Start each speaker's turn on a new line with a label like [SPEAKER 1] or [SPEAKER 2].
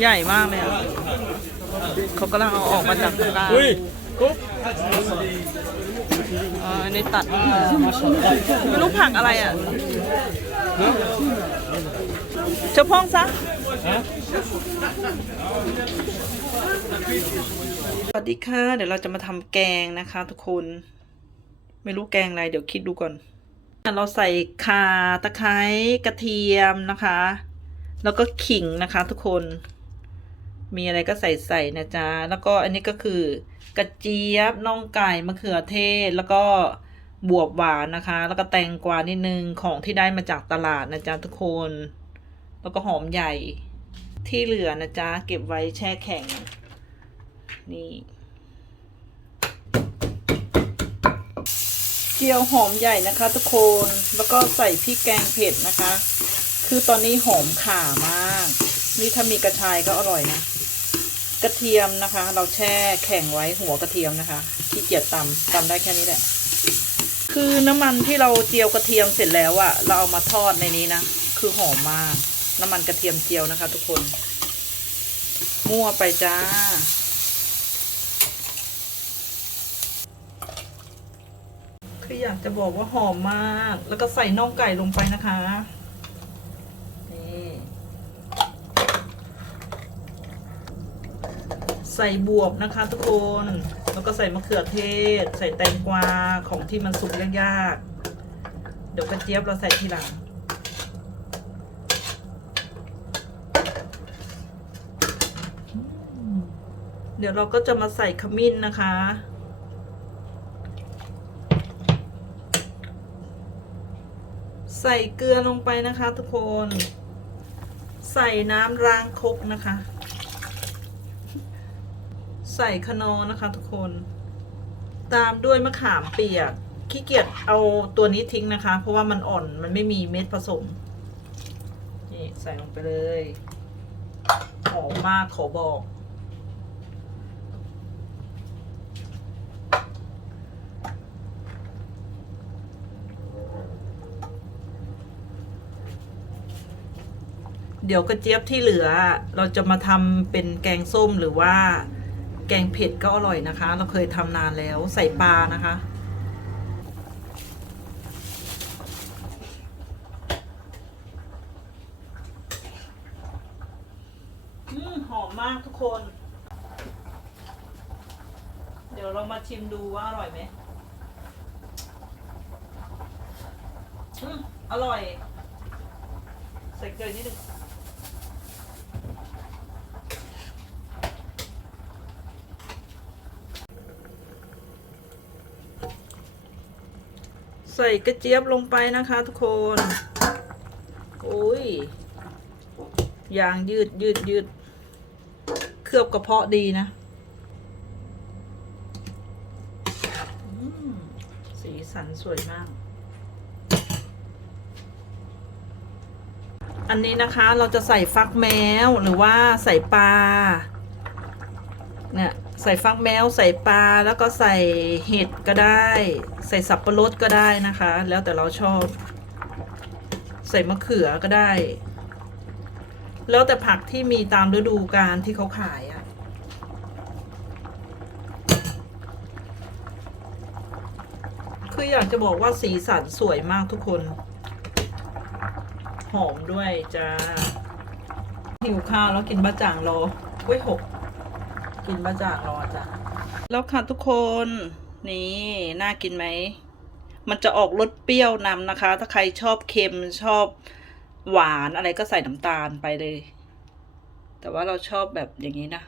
[SPEAKER 1] ใหญ่มากเลยอะเขากำลังเอาออกมาจากตะกร้าอ๋ออันนี้ตัดไม่รู้ผักอะไรอะเจ้าพ่องซะสวัสดีค่ะ เดี๋ยวเราจะมาทำแกงนะคะทุกคน ไม่รู้แกงอะไร เดี๋ยวคิดดูก่อน เราใส่ข่าตะไคร้กระเทียมนะคะ แล้วก็ขิงนะคะ ทุกคน มีอะไรก็ใส่ใส่นะจ๊ะ แล้วก็อันนี้ก็คือกระเจี๊ยบน่องไก่มะเขือเทศ แล้วก็บวบหวานนะคะ แล้วก็แตงกวานิดนึงของที่ได้มาจากตลาดนะจ๊ะทุกคน แล้วก็หอมใหญ่ที่เหลือนะจ๊ะเก็บไว้แช่แข็งนี่ จียวหอมใหญ่นะคะ ทุกคน แล้วก็ใส่พริกแกงเผ็ดนะคะ คือตอนนี้หอมข่ามาก นี่ถ้ามีกระชายก็อร่อยนะ กระเทียมนะคะ เราแช่แข็งไว้หัวกระเทียมนะคะขี้เกียจตำตำได้แค่นี้แหละ คือน้ำมันที่เราเจียวกระเทียมเสร็จแล้วอะเราเอามาทอดในนี้นะ คือหอมมาก น้ำมันกระเทียมเจียวนะคะ ทุกคน มั่วไปจ้า คืออยากจะบอกว่าหอมมาก แล้วก็ใส่น่องไก่ลงไปนะคะนี่ใส่บวบนะคะทุกคน แล้วก็ใส่มะเขือเทศ ใส่แตงกวาของที่มันสุกยากๆเดี๋ยวกระเจี๊ยบเราใส่ทีหลังเดี๋ยวเราก็จะมาใส่ขมิ้นนะคะ ใส่เกลือลงไปนะคะทุกคน ใส่น้ำล้างครกนะคะ ใส่ขนอนะคะทุกคน ตามด้วยมะขามเปียกขี้เกียจเอาตัวนี้ทิ้งนะคะ เพราะว่ามันอ่อนมันไม่มีเม็ดผสม นี่ใส่ลงไปเลยหอมมากขอบอก เดี๋ยวกระเจี๊ยบที่เหลือ เราจะมาทำเป็นแกงส้มหรือว่าแกงเผ็ดก็อร่อยนะคะ เราเคยทำนานแล้วใส่ปลานะคะ อืมหอมมากทุกคน เดี๋ยวเรามาชิมดูว่าอร่อยไหมอืมอร่อย ใส่เกลือนิดนึง ใส่กระเจี๊ยบลงไปนะคะทุกคนโอ้ยยางยืดยืดยืดเคลือบกระเพาะดีนะสีสันสวยมาก อันนี้นะคะเราจะใส่ฟักแมวหรือว่าใส่ปลาเนี่ย ใส่ฟักแมวใส่ปลาแล้วก็ใส่เห็ดก็ได้ ใส่สับปะรดก็ได้นะคะ แล้วแต่เราชอบ ใส่มะเขือก็ได้ แล้วแต่ผักที่มีตามฤดูกาลที่เขาขายอะ่ะคืออยากจะบอกว่าสีสันสวยมากทุกคน หอมด้วยจ้าหิวข้าวแล้วกินบะจ่างรออุ้ยหก กินบะจ่ากรอจ้ะแล้วค่ะทุกคนนี่น่ากินไหม มันจะออกรสเปรี้ยวนำนะคะ ถ้าใครชอบเค็มชอบหวานอะไรก็ใส่น้ำตาลไปเลย แต่ว่าเราชอบแบบอย่างนี้นะ